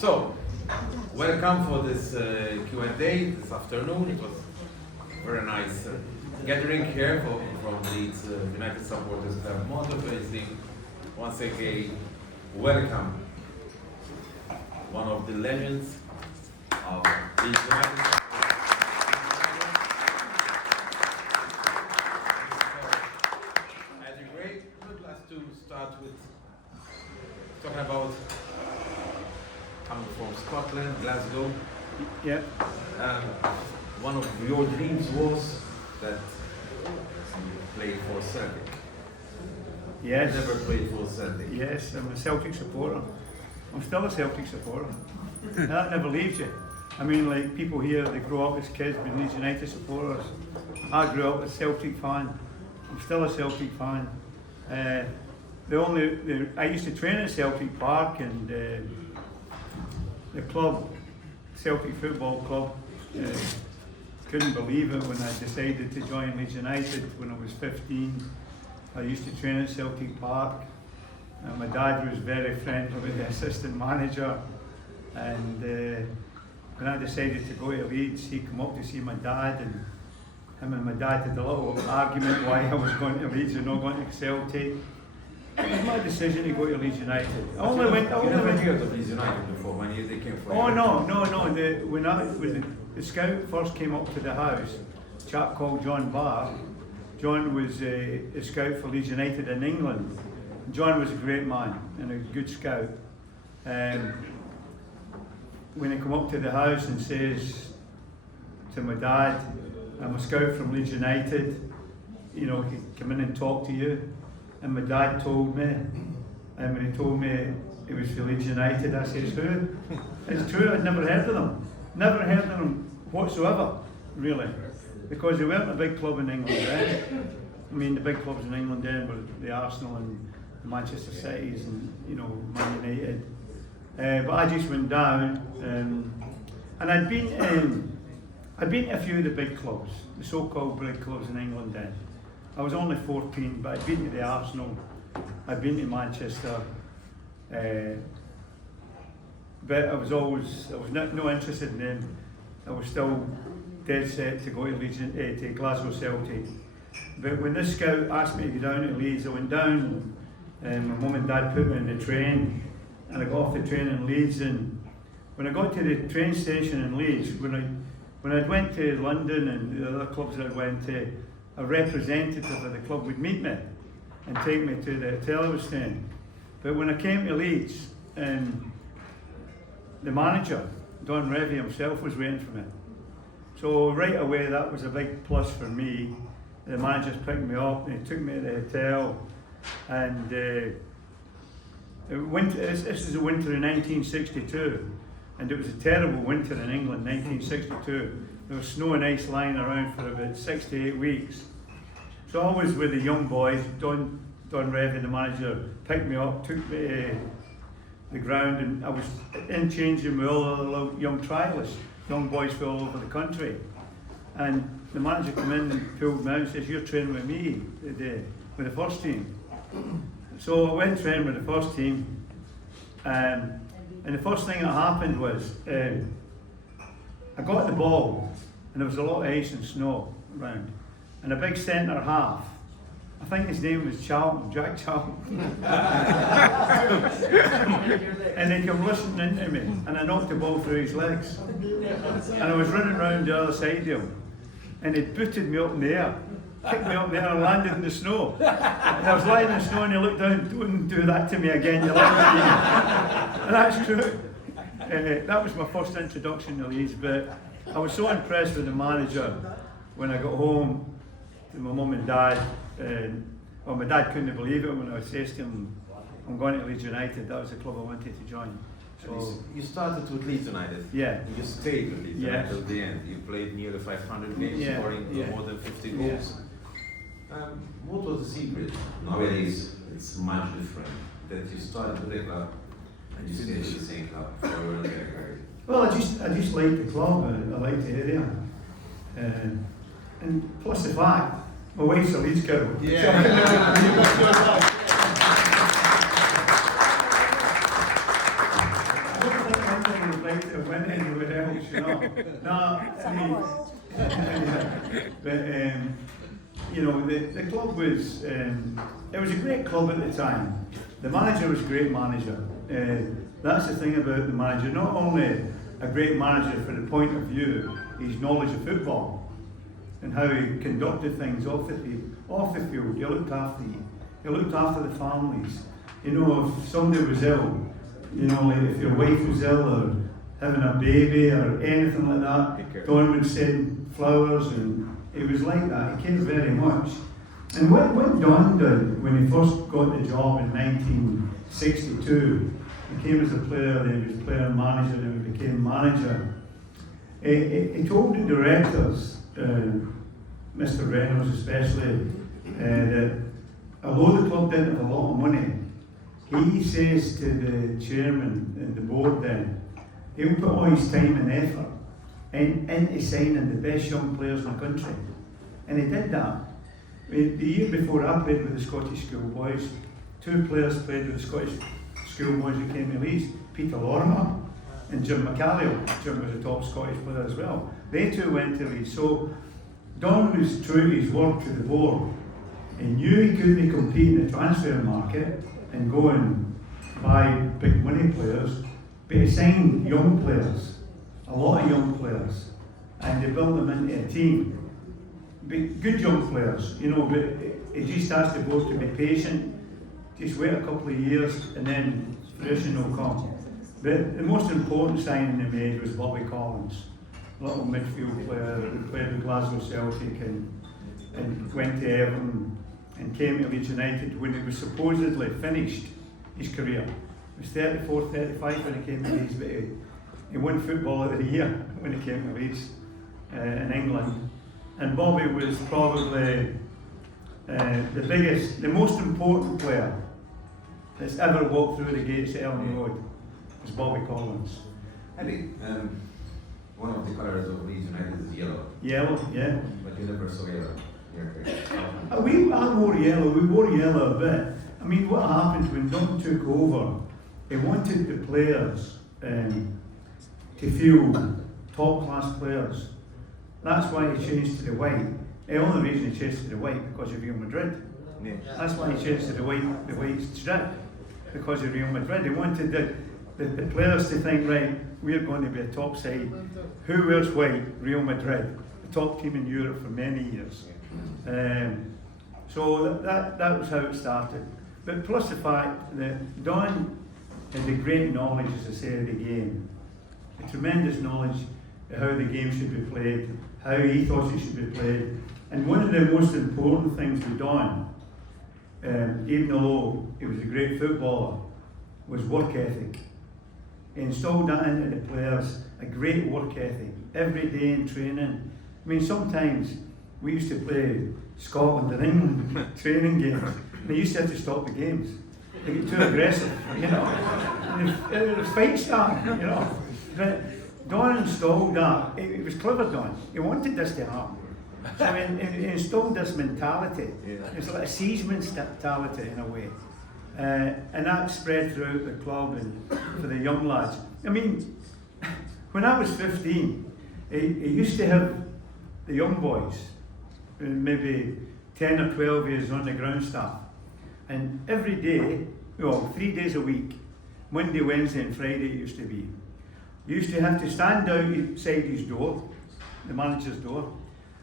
So, welcome for this Q&A this afternoon. It was very nice gathering here from Leeds United Supporters Club Motor Racing. Once again, welcome one of the legends of Leeds United Supporters. As a great, would like to start with talking about coming from Scotland, Glasgow. Yeah. One of your dreams was that you played for Celtic. Yes. You never played for Celtic. Yes, I'm a Celtic supporter. I'm still a Celtic supporter. That never leaves you. I mean, like people here, they grow up as kids being Leeds United supporters. I grew up a Celtic fan. I'm still a Celtic fan. I used to train at Celtic Park, and the club, Celtic Football Club, couldn't believe it when I decided to join Leeds United when I was 15. I used to train at Celtic Park. My dad was very friendly with the assistant manager, and when I decided to go to Leeds, he came up to see my dad, and him and my dad had a little argument why I was going to Leeds and not going to Celtic. It was my decision to go to Leeds United. You never heard of Leeds United before when they came for you? Oh no. When the scout first came up to the house, a chap called John Barr. John was a scout for Leeds United in England. John was a great man and a good scout. When he came up to the house and says to my dad, "I'm a scout from Leeds United, you know, come in and talk to you." And my dad told me, and when he told me it was for Leeds United, I says, "Who?" It's true, I'd never heard of them. Never heard of them whatsoever, really. Because they weren't a big club in England then. I mean, the big clubs in England then were the Arsenal and the Manchester Cities and, you know, Man United. But I just went down, and I'd been to a few of the big clubs, the so-called big clubs in England then. I was only 14, but I'd been to the Arsenal, I'd been to Manchester, but I was no interested in them. I was still dead set to go to Leeds, to Glasgow Celtic. But when this scout asked me to go down to Leeds, I went down, and my mum and dad put me in the train, and I got off the train in Leeds. And when I got to the train station in Leeds, when I went to London and the other clubs that I went to, a representative of the club would meet me and take me to the hotel I was staying. But when I came to Leeds, the manager, Don Revie himself, was waiting for me. So right away, that was a big plus for me. The manager picked me up and he took me to the hotel. And this is the winter in 1962, and it was a terrible winter in England, 1962. There was snow and ice lying around for about 6 to 8 weeks. So I was with the young boys. Don Revie, the manager, picked me up, took me to the ground, and I was in changing with all the other young trialists, young boys from all over the country. And the manager came in and pulled me out and says, "You're training with me today, with the first team." So I went training with the first team, and the first thing that happened was I got the ball, and there was a lot of ice and snow around, and a big centre half, I think his name was Charlton, Jack Charlton, and he came listening into me, and I knocked the ball through his legs, and I was running around the other side of him, and he booted me up in the air, kicked me up there and landed in the snow. And I was lying in the snow and he looked down, "Don't do that to me again, you like me." And that's true. That was my first introduction to Leeds, but I was so impressed with the manager when I got home to my mum and dad. My dad couldn't believe it when I said to him, "I'm going to Leeds United." That was the club I wanted to join. So you started with Leeds United. Yeah. You stayed with Leeds United till the end. You played nearly 500 games, scoring more than 50 goals. What was the secret? Nowadays, it's much different. That you started with the club and you stayed with the same club for a really career. Well, I just liked the club, and I liked the area, and plus the fact my wife's a Leeds girl. Yeah. like to win anywhere else, you know. No, I mean, but you know, the club was it was a great club at the time. The manager was a great manager. That's the thing about the manager. Not only a great manager from the point of view, his knowledge of football and how he conducted things off the field. He looked after you. He looked after the families. You know, if somebody was ill, you know, like if your wife was ill or having a baby or anything like that, Don would send flowers, and it was like that. He cared very much. And what Don did when he first got the job in 1962, he came as a player, then he was player manager, then he became manager. He told the directors, Mr. Reynolds especially, that although the club didn't have a lot of money, he says to the chairman and the board then, he'll put all his time and effort into signing the best young players in the country. And he did that. The year before I played with the Scottish schoolboys, 2 players played with the Scottish schoolboys who came to Leeds, Peter Lorimer and Jim McCallill. Jim was a top Scottish player as well. They 2 went to Leeds. So Don was true to his word to the board. He knew he couldn't compete in the transfer market and go and buy big money players, but he signed young players, a lot of young players, and they built them into a team. But good young players, you know, but it just has to go to be patient, just wait a couple of years and then fruition will come. But the most important signing they made was Bobby Collins, a little midfield player who played with Glasgow Celtic and went to Everton and came to Leeds United when he was supposedly finished his career. He was 34, 35 when he came to Leeds, but he won Footballer of the Year when he came to Leeds in England. And Bobby was probably the biggest, the most important player that's ever walked through the gates at Elm Road was Bobby Collins. Eddie, one of the colours of Leeds United is yellow. Yellow, yeah. But you never saw yellow. I wore yellow, we wore yellow a bit. I mean, what happened when Don took over, he wanted the players to feel top-class players. That's why he changed to the white. The only reason he changed to the white because of Real Madrid. Yeah. That's why he changed to the white strip, because of Real Madrid. He wanted the players to think, right, we're going to be a top side. Who wears white? Real Madrid, the top team in Europe for many years. So that was how it started. But plus the fact that Don had the great knowledge, as I say, of the game, a tremendous knowledge of how the game should be played, how he thought it should be played. And one of the most important things with Don, even though he was a great footballer, was work ethic. He installed that into the players, a great work ethic, every day in training. I mean, sometimes we used to play Scotland and England training games, and they used to have to stop the games. They get too aggressive, you know. And there was fights starting, you know. But Don installed that. It was clever, Don. He wanted this to happen. So he installed this mentality. It's like a seaman mentality in a way. And that spread throughout the club and for the young lads. I mean, when I was 15, he used to have the young boys, maybe 10 or 12 years on the ground staff. And every day, well, 3 days a week, Monday, Wednesday and Friday it used to be, you used to have to stand outside his door, the manager's door,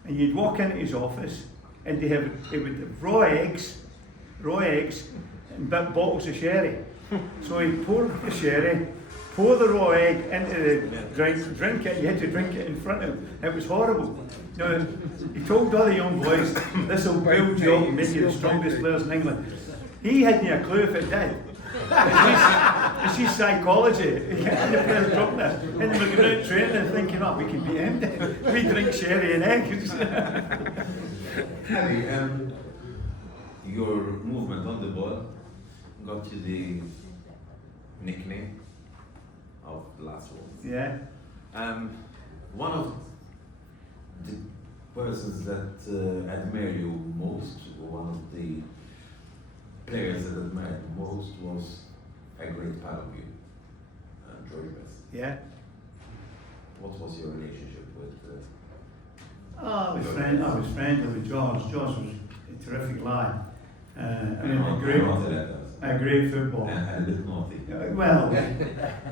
and you'd walk into his office and they would have raw eggs and bottles of sherry. So he'd pour the sherry, pour the raw egg into the drink it, you had to drink it in front of him. It was horrible. You know, he told all the young boys, this will build you up and make you the strongest players in England. He hadn't a clue if it did. It's his psychology. The players drop this. And they were going out training thinking, oh, we can beat him. We drink sherry and eggs. Harry, your movement on the ball got you the nickname of the last words. Yeah. One of the persons that admire you most, or one of the players that admired you most, was a great part of you, George Best. Yeah. What was your relationship with? I was friendly with George. George was a terrific lad. I mean, a great footballer. And a bit naughty. Well,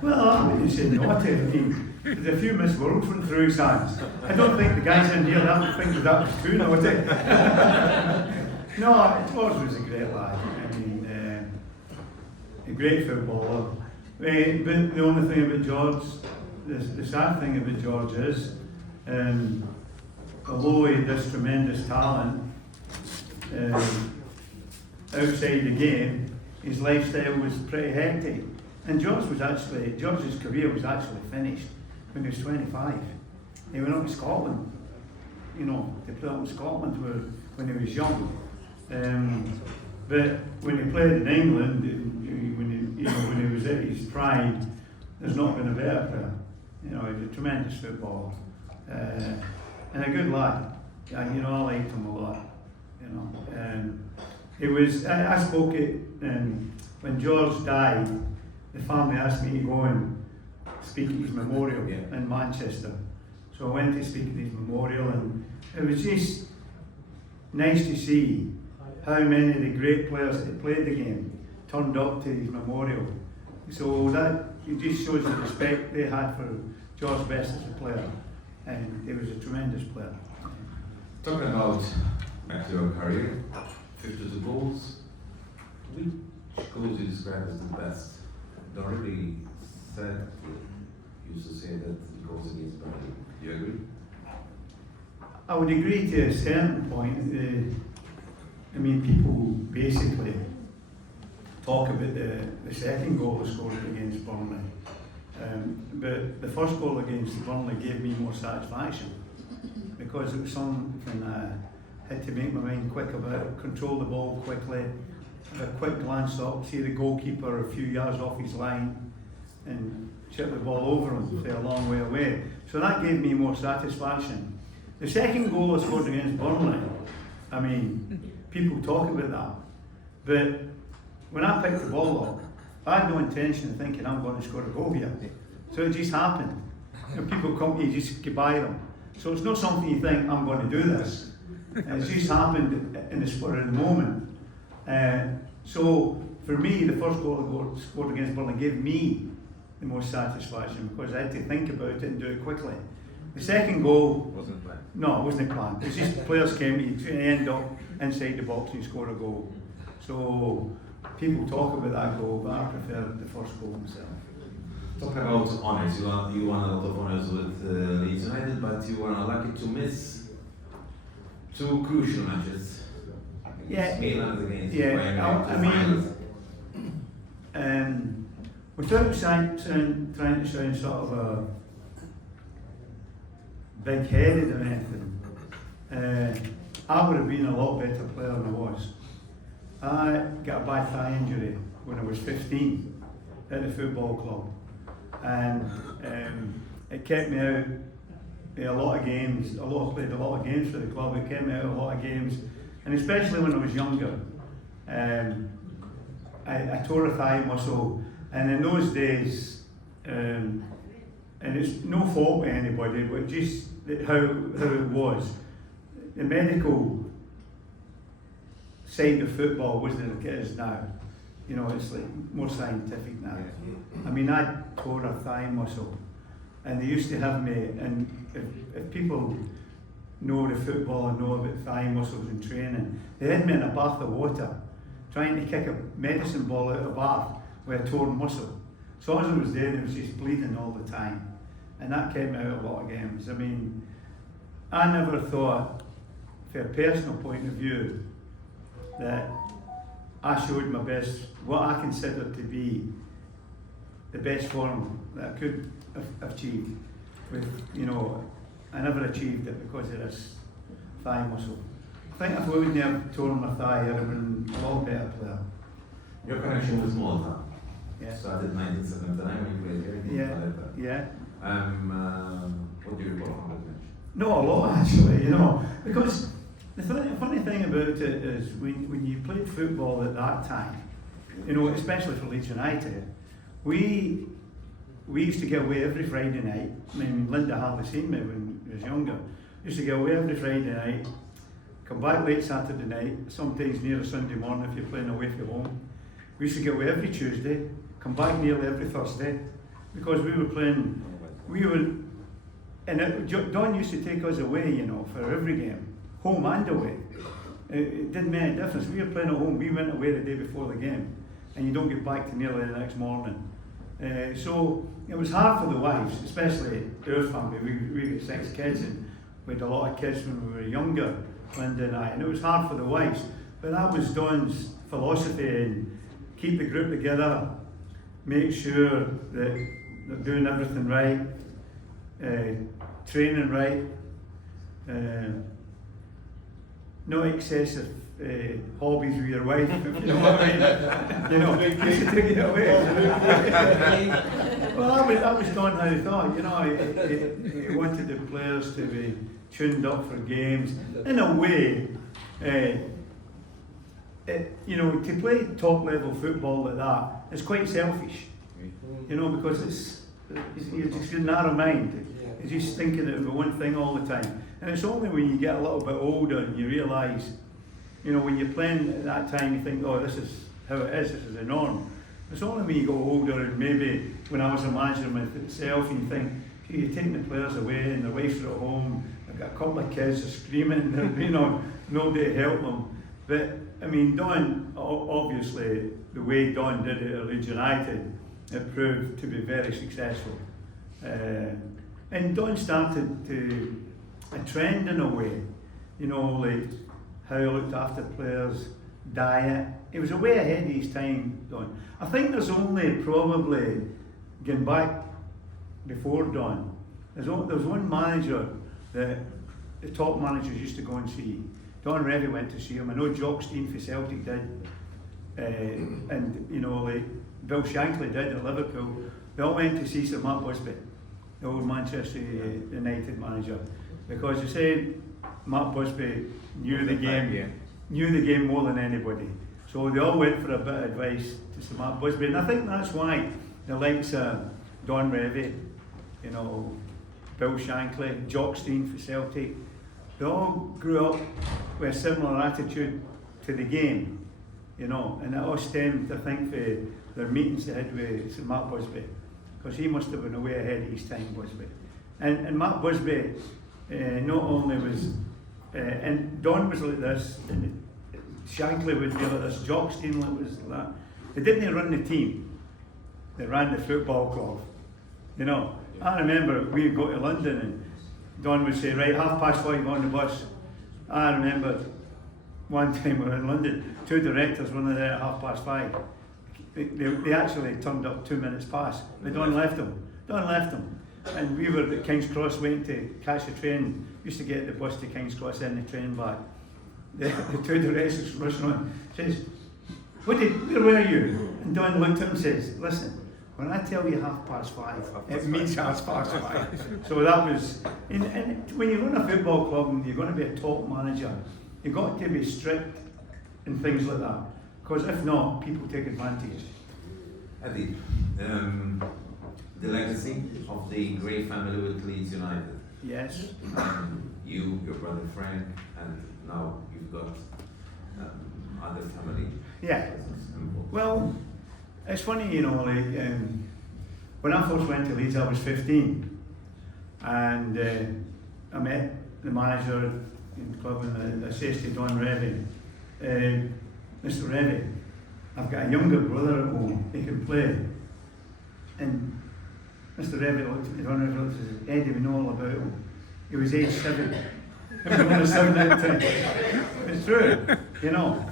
I wouldn't say naughty. I mean, there's a few Miss Worlds went through his hands. I don't think the guys in here that think that was too naughty. No, George was a great lad. I mean, a great footballer. But the only thing about George, the sad thing about George is, although he had this tremendous talent, outside the game, his lifestyle was pretty hectic. And George's career was actually finished when he was 25. He went up to Scotland, to play up in Scotland when he was young. But when he played in England, when he was at his prime, there's not been a better player. He was a tremendous footballer and a good lad. I liked him a lot. It was. I spoke it when George died. The family asked me to go and speak at his memorial in Manchester. So I went to speak at his memorial, and it was just nice to see how many of the great players that had played the game turned up to his memorial. So that it just shows the respect they had for George Best as a player, and he was a tremendous player. Talking about back to your career, 52 goals. Which goals you describe as the best? Don't really said used to say that the goals against Burnley. Do you agree? I would agree to a certain point. People basically talk about the second goal I scored against Burnley. But the first goal against Burnley gave me more satisfaction because it was something I had to make my mind quick about, control the ball quickly, have a quick glance up, see the goalkeeper a few yards off his line and chip the ball over him, say a long way away. So that gave me more satisfaction. The second goal I scored against Burnley, people talk about that, but when I picked the ball up, I had no intention of thinking I'm going to score a goal here. So it just happened. People come to you, just get by them. So it's not something you think, I'm going to do this. It just happened in the spur of the moment. So for me, the first goal I scored against Burnley gave me the most satisfaction because I had to think about it and do it quickly. The second goal Wasn't planned. No, it wasn't planned. It's just players came, you end up inside the box and you score a goal. So people talk about that goal, but I prefer the first goal myself. Talking about honours, you won a lot of honours with Leeds United, but you were unlucky to miss two crucial matches. Milan against Bayern. Without trying to sound sort of a big-headed or anything, I would have been a lot better player than I was. I got a bad thigh injury when I was 15 at the football club, and it kept me out a lot of games. I played a lot of games for the club. It kept me out a lot of games, and especially when I was younger. I tore a thigh muscle, and in those days, and it's no fault of anybody, but just how it was. The medical side of football wasn't like it is now. It's like more scientific now. I tore a thigh muscle, and they used to have me, and if people know the football and know about thigh muscles and training, they had me in a bath of water, trying to kick a medicine ball out of a bath with a torn muscle. So as I was there, it was just bleeding all the time, and that kept me out of a lot of games. I never thought, from a personal point of view, that I showed my best, what I consider to be the best form that I could have achieved. I never achieved it because of this thigh muscle. I think if I wouldn't have torn my thigh, I'd have been a lot better player. Your connection with Malta. Yeah. Started 1979 when you played here. Yeah. What do you recall from that match? Not a lot actually, because the funny thing about it is when you played football at that time, especially for Leeds United, we we used to get away every Friday night. I mean, Linda hardly seen me when I was younger. Used to get away every Friday night, come back late Saturday night, sometimes near a Sunday morning if you're playing away from home. We used to get away every Tuesday, come back nearly every Thursday, because we were playing, Don used to take us away, you know, for every game, home and away. It didn't make any difference. We were playing at home, we went away the day before the game, and you don't get back to nearly the next morning. So it was hard for the wives, especially our family. We got 6 kids, and we had a lot of kids when we were younger, Linda and I, and it was hard for the wives. But that was Don's philosophy, and keep the group together, make sure that they're doing everything right, training right, no excessive hobbies with your wife, if you know what I mean. You know, you should take it away. Well, that was Don how he thought, you know, he wanted the players to be tuned up for games. In a way, you know, to play top level football like that, it's quite selfish, you know, because you're just a narrow mind. You're just thinking about one thing all the time. And it's only when you get a little bit older and you realise, you know, when you're playing at that time, you think, oh, this is how it is, this is the norm. It's only when you go older, and maybe when I was a manager myself, and you think, gee, you're taking the players away and their wives are at home, I've got a couple of kids are screaming, you know, nobody to help them. But, I mean, Don, obviously, the way Don did it at Leeds United, it proved to be very successful. And Don started a trend in a way, you know, like how he looked after players, diet. He was way ahead of his time, Don. I think there's only probably, going back before Don, there was one manager that the top managers used to go and see. Don Revie went to see him. I know Jock Stein for Celtic did, and you know, like Bill Shankly did at Liverpool. They all went to see Sir Matt Busby, the old Manchester United manager, because they said Matt Busby knew the game more than anybody. So they all went for a bit of advice to Sir Matt Busby, and I think that's why the likes of Don Revie, you know, Bill Shankly, Jock Stein for Celtic, they all grew up with a similar attitude to the game, you know, and it all stemmed, I think, for their meetings they had with Sir Matt Busby, because he must have been way ahead of his time, Busby. And Matt Busby not only was, and Don was like this, and Shankly would be like this, Jock Stein was like that. They didn't run the team, they ran the football club, you know. I remember we'd go to London and Don would say, right, 5:30 on the bus. I remember one time we were in London, 2 directors were there at 5:30. They actually turned up 2 minutes past, but Don left them. And we were at King's Cross waiting to catch the train. Used to get the bus to King's Cross and the train back. The 2 directors rushing on, says, where were you? And Don looked at him and says, listen, when I tell you 5:30, it means 5:30. So that was, and when you run a football club and you're going to be a top manager, you've got to be strict and things like that. Because if not, people take advantage. Eddie, the legacy of the great family with Leeds United. Yes. You, your brother Frank, and now you've got other family. Yeah. Well, it's funny, you know, like when I first went to Leeds, I was 15, and I met the manager in the club, and I says to Don Revie, Mr. Revie, I've got a younger brother at home, he can play. And Mr. Revie looked at me, Don Revie looked and said, Eddie, we know all about him. He was age 7. He was only 7 at the time. It's true, you know.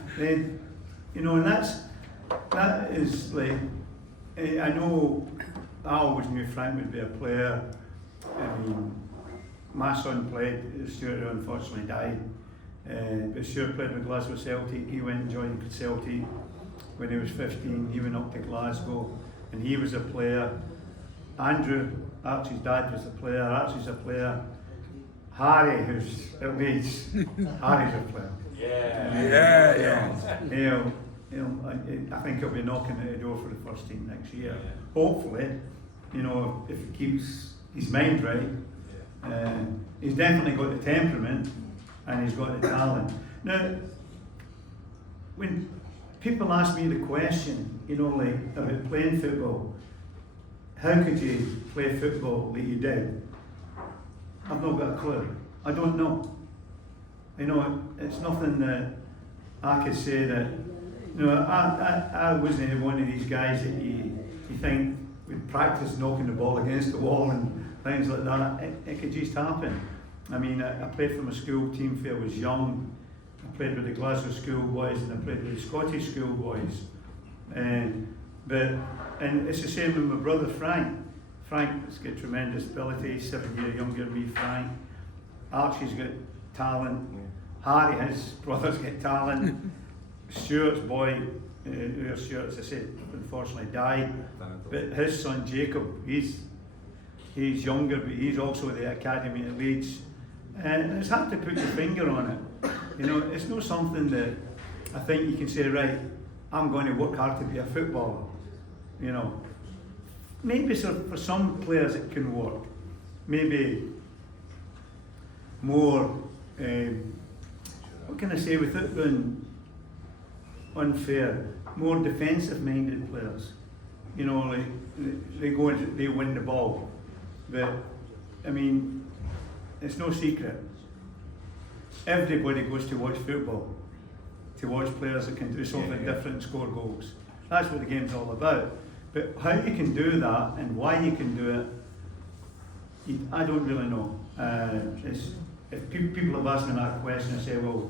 You know, and that is like, I know I always knew Frank would be a player. I mean, my son played, Stuart unfortunately died, but Stuart played with Glasgow Celtic. He went and joined Celtic when he was 15. He went up to Glasgow and he was a player. Andrew, Archie's dad, was a player. Archie's a player. Harry, who's at Leeds, Harry's a player. I think he'll be knocking at the door for the first team next year. Hopefully, you know, if he keeps his mind right. He's definitely got the temperament and he's got the talent. Now, when people ask me the question, you know, like about playing football, how could you play football that you did? I've not got a clue. I don't know. You know, it's nothing that I could say that, you know, I wasn't one of these guys that you think would practice knocking the ball against the wall and things like that. It could just happen. I mean, I played for my school team when I was young. I played with the Glasgow schoolboys and I played with the Scottish schoolboys. And it's the same with my brother Frank. Frank's got tremendous ability. He's 7 years younger than me, Frank. Archie's got talent. Harry, his brother's got talent. Stuart's boy, Stuart, as I said, unfortunately died. But his son Jacob, he's younger, but he's also at the academy at Leeds. And it's hard to put your finger on it. You know, it's not something that I think you can say, right, I'm going to work hard to be a footballer. You know, maybe for some players it can work. Maybe more, what can I say, without being unfair, more defensive-minded players. You know, like they go and they win the ball. But I mean, it's no secret. Everybody goes to watch football, to watch players that can do something different and score goals. That's what the game's all about. But how you can do that and why you can do it, I don't really know. If people have asked me that question, I say, well,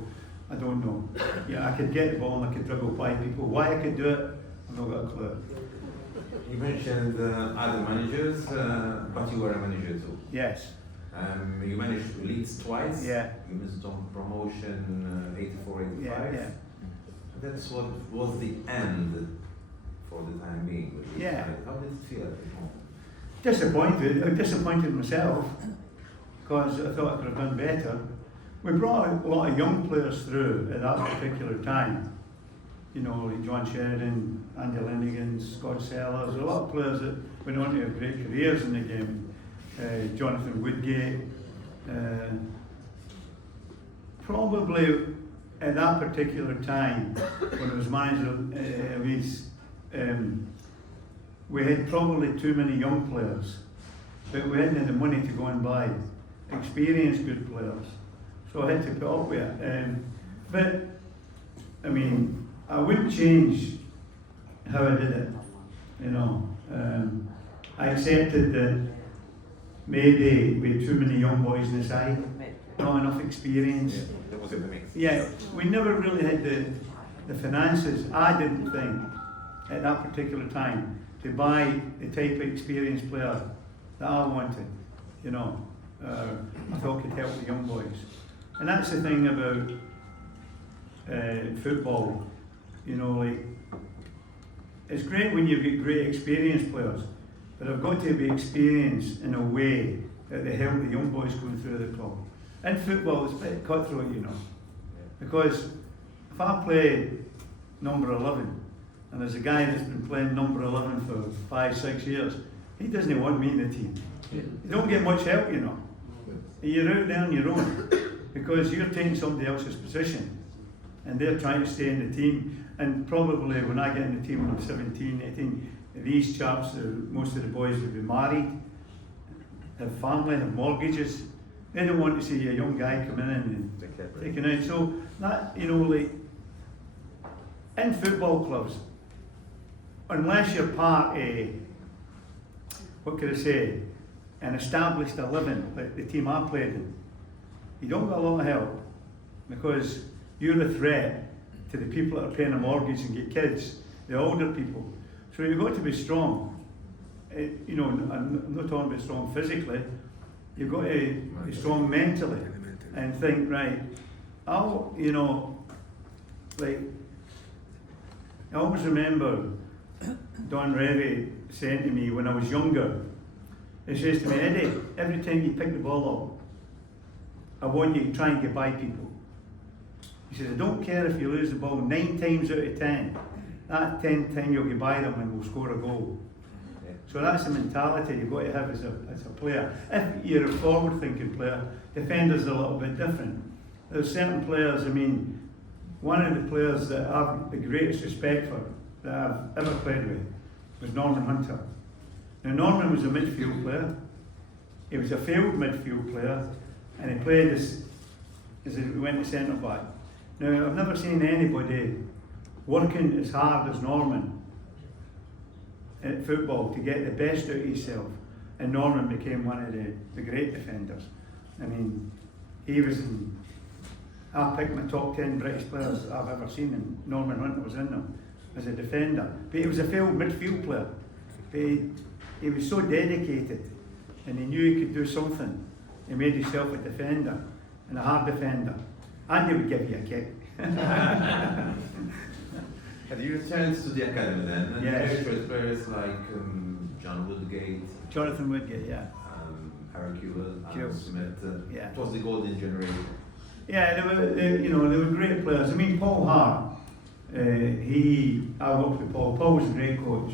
I don't know. Yeah, I could get the ball and I could dribble by people. Why I could do it, I've not got a clue. You mentioned other managers, but you were a manager too. Yes. You managed Leeds twice. Yeah. You missed on promotion 84-85. Yeah. That's what was the end for the time being. With Leeds. Yeah. How did it feel? Disappointed. I disappointed myself because I thought I could have done better. We brought a lot of young players through at that particular time. You know, like John Sheridan, Andy Linnigan, Scott Sellers, a lot of players that went on to have great careers in the game. Jonathan Woodgate. Probably at that particular time, when I was manager, we had probably too many young players, but we hadn't had the money to go and buy experienced good players. So I had to put up with it. But, I mean, I wouldn't change how I did it, you know. I accepted that maybe we had too many young boys in the side, not enough experience. Yeah, that was in the mix. Yeah, we never really had the finances, I didn't think, at that particular time, to buy the type of experienced player that I wanted, you know. I thought could help the young boys. And that's the thing about football, you know, like, it's great when you've got great experienced players, but they've got to be experienced in a way that they help the young boys going through the club. In football, it's a bit cutthroat, you know, because if I play number 11, and there's a guy that's been playing number 11 for 5-6 years, he doesn't want me in the team. You don't get much help, you know. You're out there on your own, because you're taking somebody else's position, and they're trying to stay in the team. And probably when I get in the team when I'm 17, 18, these chaps, most of the boys will be married, have family, have mortgages. They don't want to see a young guy coming in and taking out. So that, you know, like, in football clubs, unless you're part of, what could I say, an established 11, like the team I played in, you don't got a lot of help, because you're a threat to the people that are paying a mortgage and get kids, the older people. So you've got to be strong. You know, I'm not talking about strong physically, you've got to be strong mentally and think, right, I'll, you know, like, I always remember Don Revie saying to me when I was younger, he says to me, Eddie, every time you pick the ball up, I want you to try and get by people. He says, I don't care if you lose the ball 9 times out of 10, that 10th time you'll get by them and we'll score a goal. So that's the mentality you've got to have as a player. If you're a forward-thinking player, defenders are a little bit different. There's certain players, I mean, one of the players that I have the greatest respect for, that I've ever played with, was Norman Hunter. Now Norman was a midfield player. He was a failed midfield player, and he played as he went to centre back. Now I've never seen anybody working as hard as Norman at football to get the best out of himself, and Norman became one of the great defenders. I mean, he was in, I picked my top 10 British players I've ever seen, and Norman Hunter was in them as a defender. But he was a failed midfield player. But he was so dedicated, and he knew he could do something. He made himself a defender, and a hard defender. And he would give you a kick. Had you returned to the academy then? And Yes. with players like John Woodgate, Jonathan Woodgate, yeah. Harry Kewell, Alan Kewell. Smith. Yeah. It was the golden generation. Yeah, they were great players. I mean, Paul Hart, I worked with Paul. Paul was a great coach.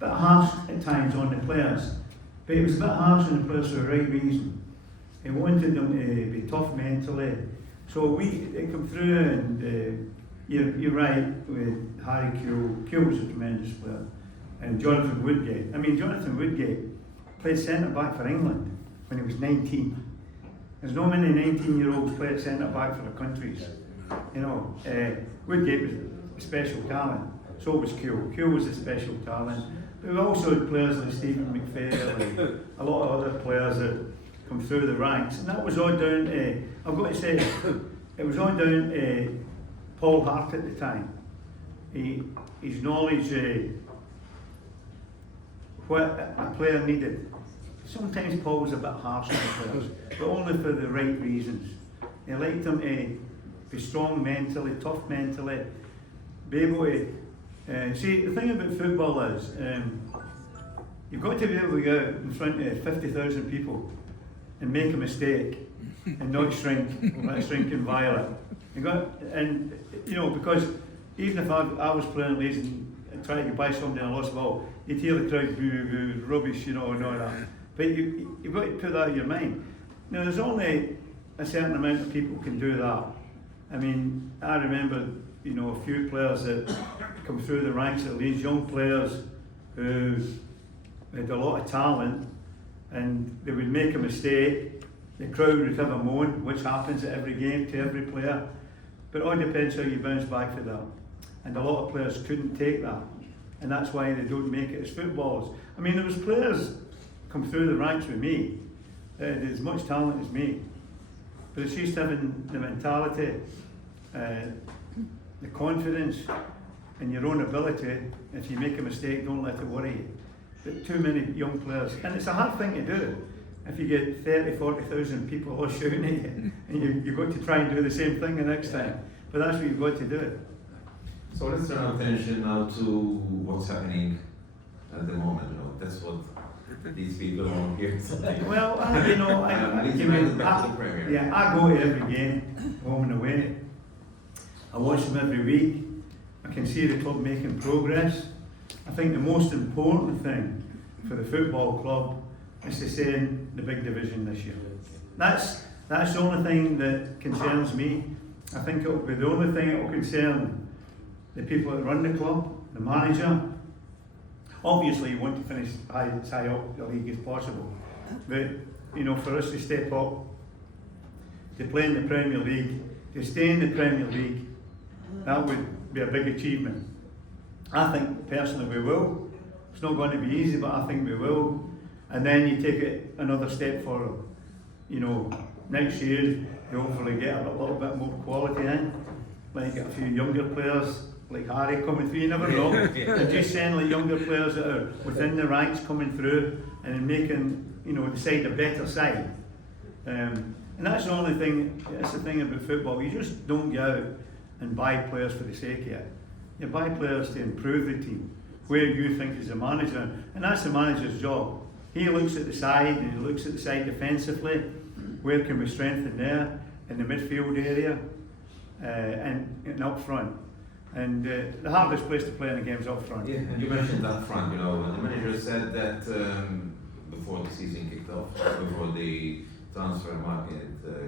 A bit harsh at times on the players, but he was a bit harsh on the players for the right reason. He wanted them to be tough mentally. So they come through, and you're right with Harry Kewell. Kewell was a tremendous player. And Jonathan Woodgate. I mean, Jonathan Woodgate played centre back for England when he was 19. There's not many 19-year-olds play at centre back for their countries. You know, Woodgate was a special talent. So was Kewell. Kewell was a special talent. But we also had players like Stephen McPhail and a lot of other players that come through the ranks. And that was all down to, I've got to say, it was all down to Paul Hart at the time. His knowledge what a player needed. Sometimes Paul was a bit harsh on the players, but only for the right reasons. He liked them to be strong mentally, tough mentally, be able to. See, the thing about football is, you've got to be able to go out in front of 50,000 people and make a mistake and not shrink, like shrinking violet. And you know, because even if I was playing Leeds and trying to get by somebody and I lost the ball, you'd hear the crowd boo, boo, rubbish, you know, and all that. But you've got to put that out of your mind. Now, there's only a certain amount of people can do that. I mean, I remember, you know, a few players that come through the ranks at Leeds, young players who had a lot of talent, and they would make a mistake, the crowd would have a moan, which happens at every game to every player. But it all depends how you bounce back for that. And a lot of players couldn't take that. And that's why they don't make it as footballers. I mean, there was players come through the ranks with me that had as much talent as me. But it's just having the mentality, the confidence in your own ability. If you make a mistake, don't let it worry you. But too many young players, and it's a hard thing to do. If you get 30, 40,000 people all shouting at you, and you've got to try and do the same thing the next time. But that's what you've got to do. So let's turn our attention now to what's happening at the moment. You know, that's what these people want here tonight. Well, I go to every game, home and away. I watch them every week. I can see the club making progress. I think the most important thing for the football club is to stay in the big division this year. That's the only thing that concerns me. I think it will be the only thing that will concern the people that run the club, the manager. Obviously, you want to finish as high up the league as possible, but you know, for us to step up, to play in the Premier League, to stay in the Premier League, that would be a big achievement. I think personally we will. It's not going to be easy, but I think we will. And then you take it another step forward. You know, next year you hopefully get a little bit more quality in, like get a few younger players like Harry coming through. You never know. And just saying, like younger players that are within the ranks coming through and making, you know, the side a better side. And that's the only thing. That's the thing about football. You just don't go out and buy players for the sake of it. You buy players to improve the team where you think is the manager, and that's the manager's job. He looks at the side, and he looks at the side defensively. Where can we strengthen there in the midfield area and up front? And the hardest place to play in the game is up front. Yeah, and you mentioned up front, you know, the manager said that before the season kicked off, before the transfer market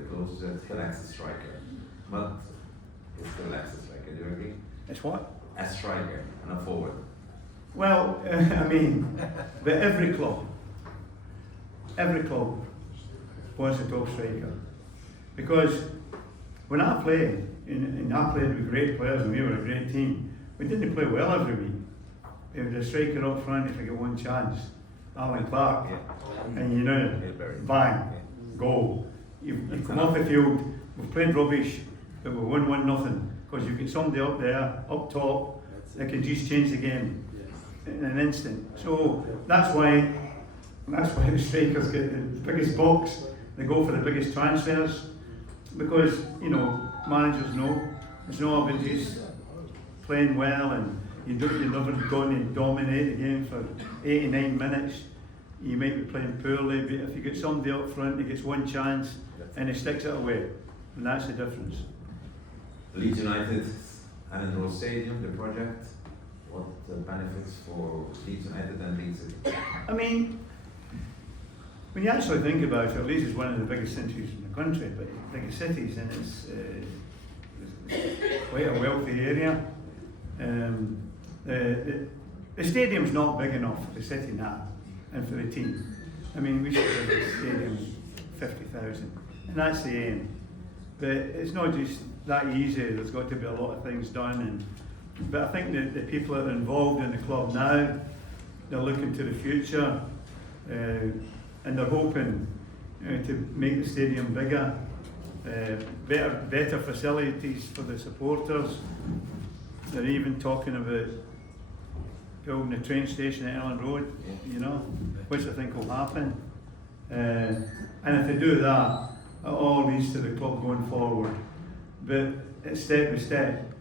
closed, that he lacks a striker. But he still lacks a striker, do you agree? It's what? A striker and a forward. Well, I mean, but every club wants a top striker. Because when I played, and I played with great players and we were a great team, we didn't play well every week. There was a striker up front if you get one chance, Alan Clark, and you know, bang, goal. You come off the field, we've played rubbish, but we won 1-0, because you've got somebody up there, up top, that can just change the game in an instant. So that's why the strikers get the biggest box, they go for the biggest transfers, because, you know, managers know it's not about just playing well and you're never going to dominate the game for 89 minutes. You might be playing poorly, but if you get somebody up front that gets one chance and he sticks it away, and that's the difference. Leeds United, Allen Road Stadium, the project, what benefits for Leeds United and Leeds City? I mean, when you actually think about it, Leeds is one of the biggest cities in the country, but biggest cities, and it's quite a wealthy area. The stadium's not big enough for the city now and for the team. I mean, we should have a stadium 50,000, and that's the aim. But it's not just that easy. There's got to be a lot of things done, but I think that the people that are involved in the club now, they're looking to the future, and they're hoping to make the stadium bigger, better facilities for the supporters. They're even talking about building a train station at Ellen Road, you know, which I think will happen. And if they do that, it all leads to the club going forward. But it's step by step.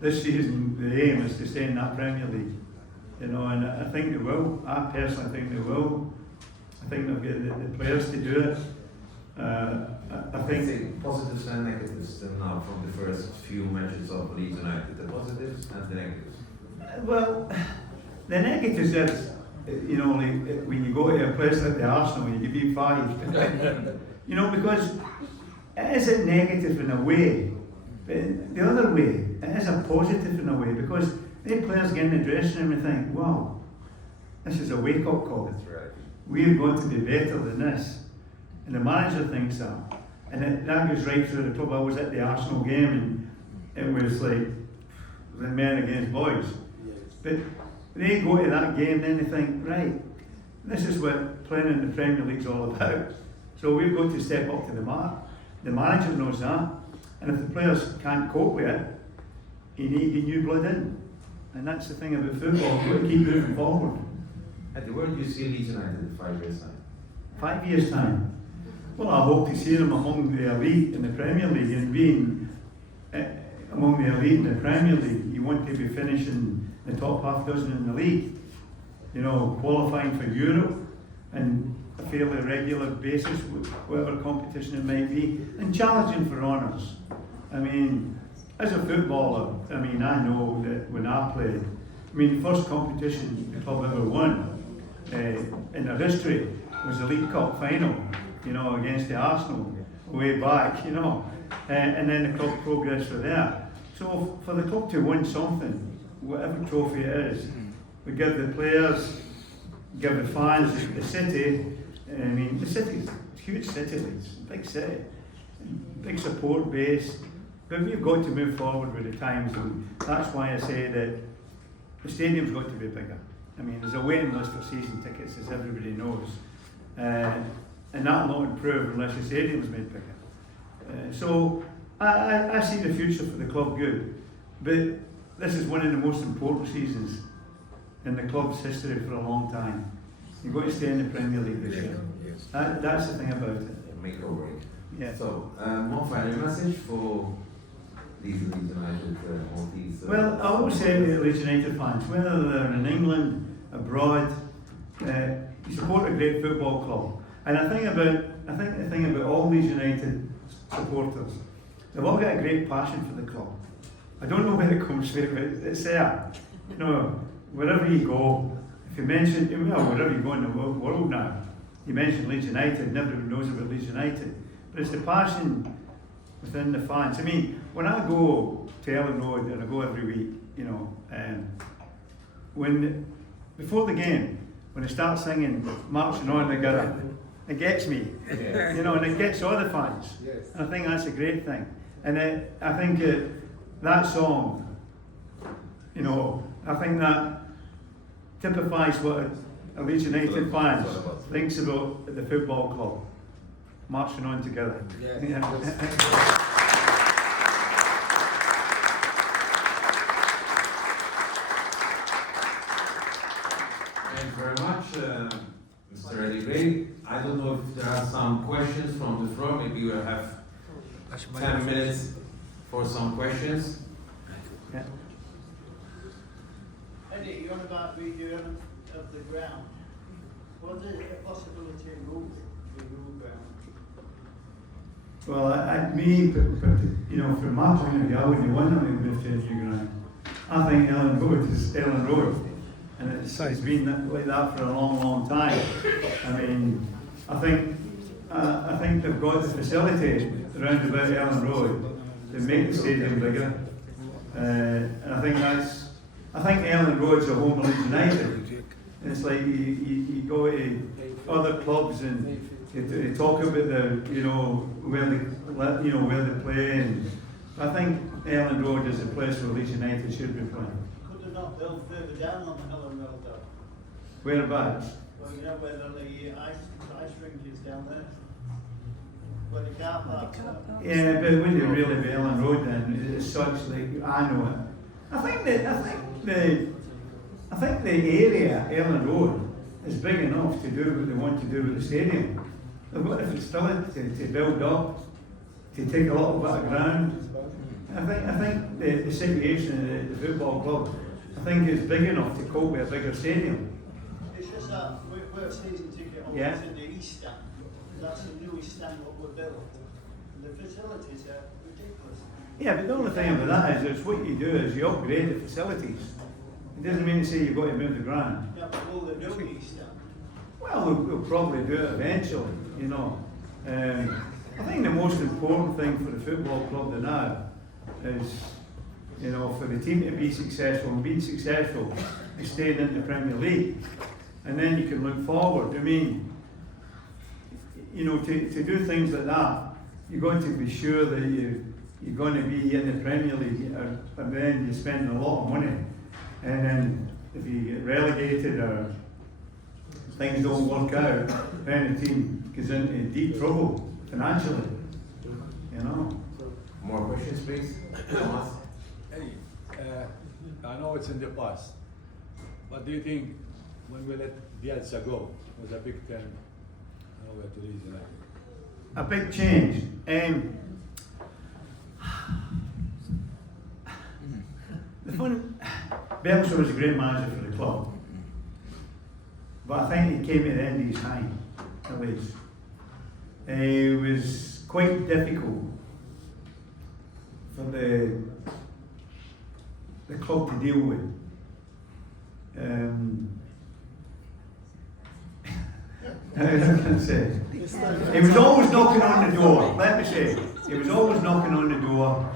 This season, the aim is to stay in that Premier League, you know, and I think they will. I personally think they will. I think they'll get the players to do it. I think positives and negatives now from the first few matches of Leeds United, the positives and the negatives. Well, the negatives is, you know, like when you go to a place like the Arsenal, you beat 5. You know, because it is a negative in a way, but the other way, it is a positive in a way, because the players get in the dressing room and think, wow, this is a wake-up call. That's right. We've got to be better than this. And the manager thinks that. And that goes right through the club. I was at the Arsenal game and it was like the men against boys. But they go to that game and they think, right, this is what playing in the Premier League's all about. So we've got to step up to the mark. The manager knows that. And if the players can't cope with it, you need to get new blood in. And that's the thing about football. You've got to keep moving forward. At where do you see Leeds United in 5 years' time? 5 years' time. Well, I hope to see them among the elite in the Premier League, and being among the elite in the Premier League, you want to be finishing the top half dozen in the league. You know, qualifying for Europe and a fairly regular basis, whatever competition it might be, and challenging for honours. I mean, as a footballer, I mean, I know that when I played, I mean, the first competition the club ever won in their history was the League Cup final, you know, against the Arsenal way back, you know, and then the club progressed from there. So for the club to win something, whatever trophy it is, we give the players, give the fans, the city. I mean, the city's a huge city, Leeds, big city, big support base, but we've got to move forward with the times, and that's why I say that the stadium's got to be bigger. I mean, there's a waiting list for season tickets, as everybody knows, and that will not improve unless the stadium's made bigger. So I see the future for the club good, but this is one of the most important seasons in the club's history for a long time. You've got to stay in the Premier League this year. That's the thing about it. Make or break. Yeah. So, one final message for these Leeds United Maltese. Well, I always say to Leeds United fans, whether they're in England, abroad, you support a great football club. And I think the thing about all Leeds United supporters, they've all got a great passion for the club. I don't know where it comes from, but it's there. You know, wherever you go, if you mention, well, wherever you go in the world now, you mention Leeds United, everyone knows about Leeds United. But it's the passion within the fans. I mean, when I go to Ellen Road, and I go every week, you know, before the game, when they start singing Marching On Together, it gets me, you know, and it gets all the fans. Yes. And I think that's a great thing. And I think that song, you know, I think that typifies what a Leeds United fan thinks about the football club, marching on together. Yes. Yeah. Thank you very much, Mr. Eddie Gray. I don't know if there are some questions from the floor. Maybe we'll have 10 minutes for some questions. Yeah. Eddie, you're on about redoing of the ground. Was there a possibility of moving the new ground? Well, you know, from my point of view, I wouldn't want to move to Changing Ground. I think Ellen Road is Ellen Road, and it's been like that for a long, long time. I mean, I think they've got the facility around about Ellen Road to make the stadium bigger, and I think Ellen Road's a home of Leeds United. It's like you go to other clubs and you talk about you know, where they play, and I think Ellen Road is a place where Leeds United should be playing. Could they not build further down on the Helen Road though? Whereabouts? Well, you know where the ice rink is down there? Where the car parks are. Yeah, but would it really be Ellen Road then? It's such like I know it. I think the area Ellen Road is big enough to do what they want to do with the stadium. They've got the facility to build up, to take a little bit of ground. I think the situation of the football club, I think is big enough to cope with a bigger stadium. It's just that we're a season ticket holders in the East Stand. That's the newest stand what we're built. And the facilities are ridiculous. Yeah, but the only thing about that is what you do is you upgrade the facilities. It doesn't mean to say you've got to move the ground. Yeah, but will they do the East Stand? Well, we'll probably do it eventually, you know. I think the most important thing for the football club to now is, you know, for the team to be successful and being successful and staying in the Premier League. And then you can look forward. I mean, you know, to do things like that, you're going to be sure that you're going to be in the Premier League, and then you're spending a lot of money. And then if you get relegated or things don't work out, then the team gets into deep trouble financially, you know. More questions, please. Thomas? Hey, I know it's in the past, but do you think when we let Bielsa go, was a Big Ten, where to Leeds United? A big change. The fun, Bielsa was a great manager for the club, but I think he came at the end of his time, at least. It was quite difficult for the club to deal with. How can I say? He was always knocking on the door. Let me say, he was always knocking on the door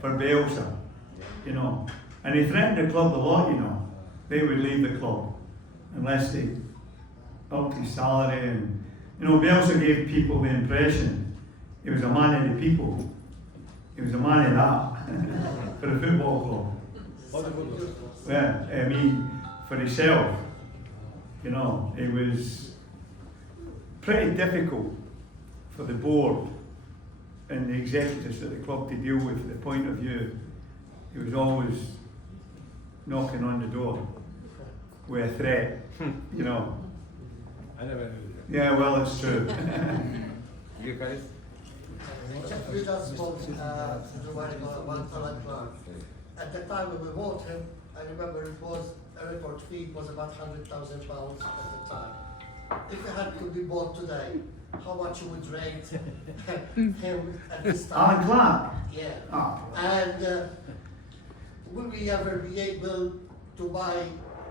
for Bielsa, you know. And he threatened the club a lot, you know. They would leave the club unless they upped his salary. And you know, Bielsa gave people the impression he was a man of the people. He was a man of that for the football club. Well, I mean, for himself. You know, it was pretty difficult for the board and the executives at the club to deal with from the point of view. He was always knocking on the door with a threat, you know. I never knew that. Yeah, well, it's true. You guys? We just spoke to one Clark. At the time when we bought him, I remember it was a report fee was about £100,000 at the time. If it had to be bought today, how much you would rate him at this Alan time. Clark. Yeah. Ah, And will we ever be able to buy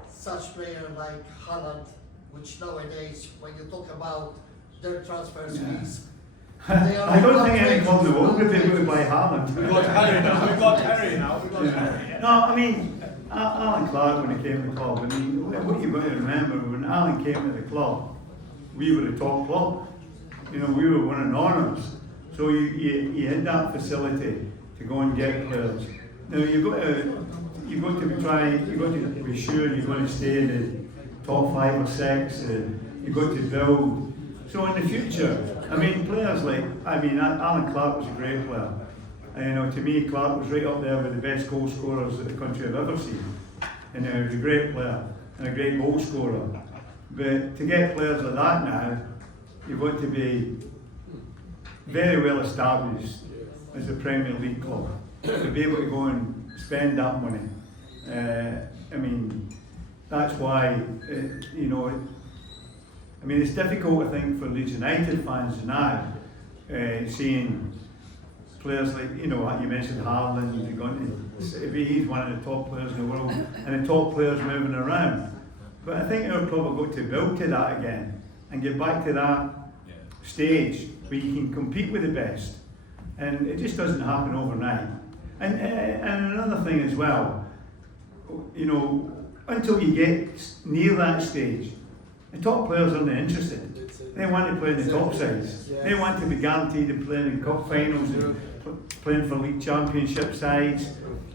such player like Haaland, which nowadays, when you talk about their transfer fees, they are I don't think any outrageous. club in the world would be able to buy Haaland. We got Harry now, we got Harry now, we got Harry. No, I mean, Alan Clark, when he came to the club, I mean, what you've got to remember, when Alan came to the club, we were the top club. You know, we were winning honours. So you had that facility to go and get players. Now you've got to be sure you're going to stay in the top 5 or 6. You've got to build. So in the future, I mean, players like, Alan Clark was a great player. And, you know, to me, Clark was right up there with the best goal scorers that the country have ever seen. And he was a great player and a great goal scorer. But to get players like that now, you've got to be very well established as a Premier League club to be able to go and spend that money. I mean, that's why, you know, I mean, it's difficult, I think, for Leeds United fans now, seeing players like, you know, you mentioned Haaland, he's one of the top players in the world, and the top players moving around. But I think our club have got to build to that again, and get back to that stage where you can compete with the best. And it just doesn't happen overnight. And another thing as well, you know, until you get near that stage, the top players aren't interested. They want to play in the top sides. They want to be guaranteed to play in cup finals and playing for league championship sides.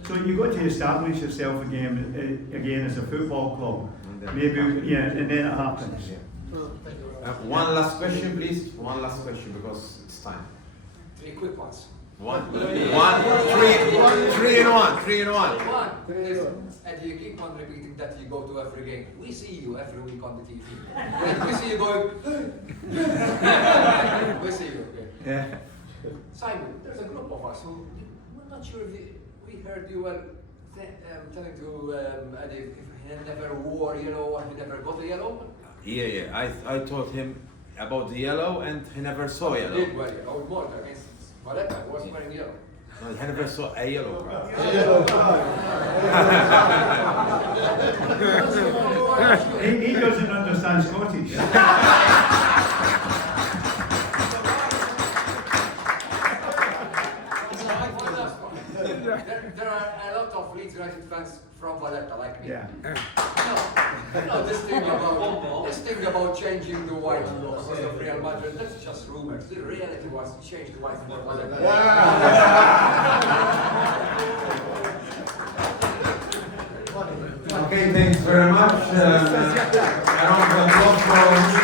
So you've got to establish yourself again as a football club. Maybe, yeah, and then it happens. One last question, please. One last question because it's time. 3 quick ones. Three in one. And you keep on repeating that you go to every game. We see you every week on the TV. And we see you going. We see you. Okay. Yeah. Simon, there's a group of us who we're not sure if we heard you were telling to Eddie if he never wore yellow or he never got a yellow. Yeah. I told him about the yellow and he never saw He yellow. did wear yellow. Oh, more against Valletta. He wasn't wearing yellow. No, he never saw a yellow card. He doesn't understand Scottish. There are a lot of Leeds United fans from Valletta like me. Yeah. No, this thing about changing the white because of Real Madrid, that's just rumors. The reality was to change the white for Valletta. Okay, thanks very much. A round of applause for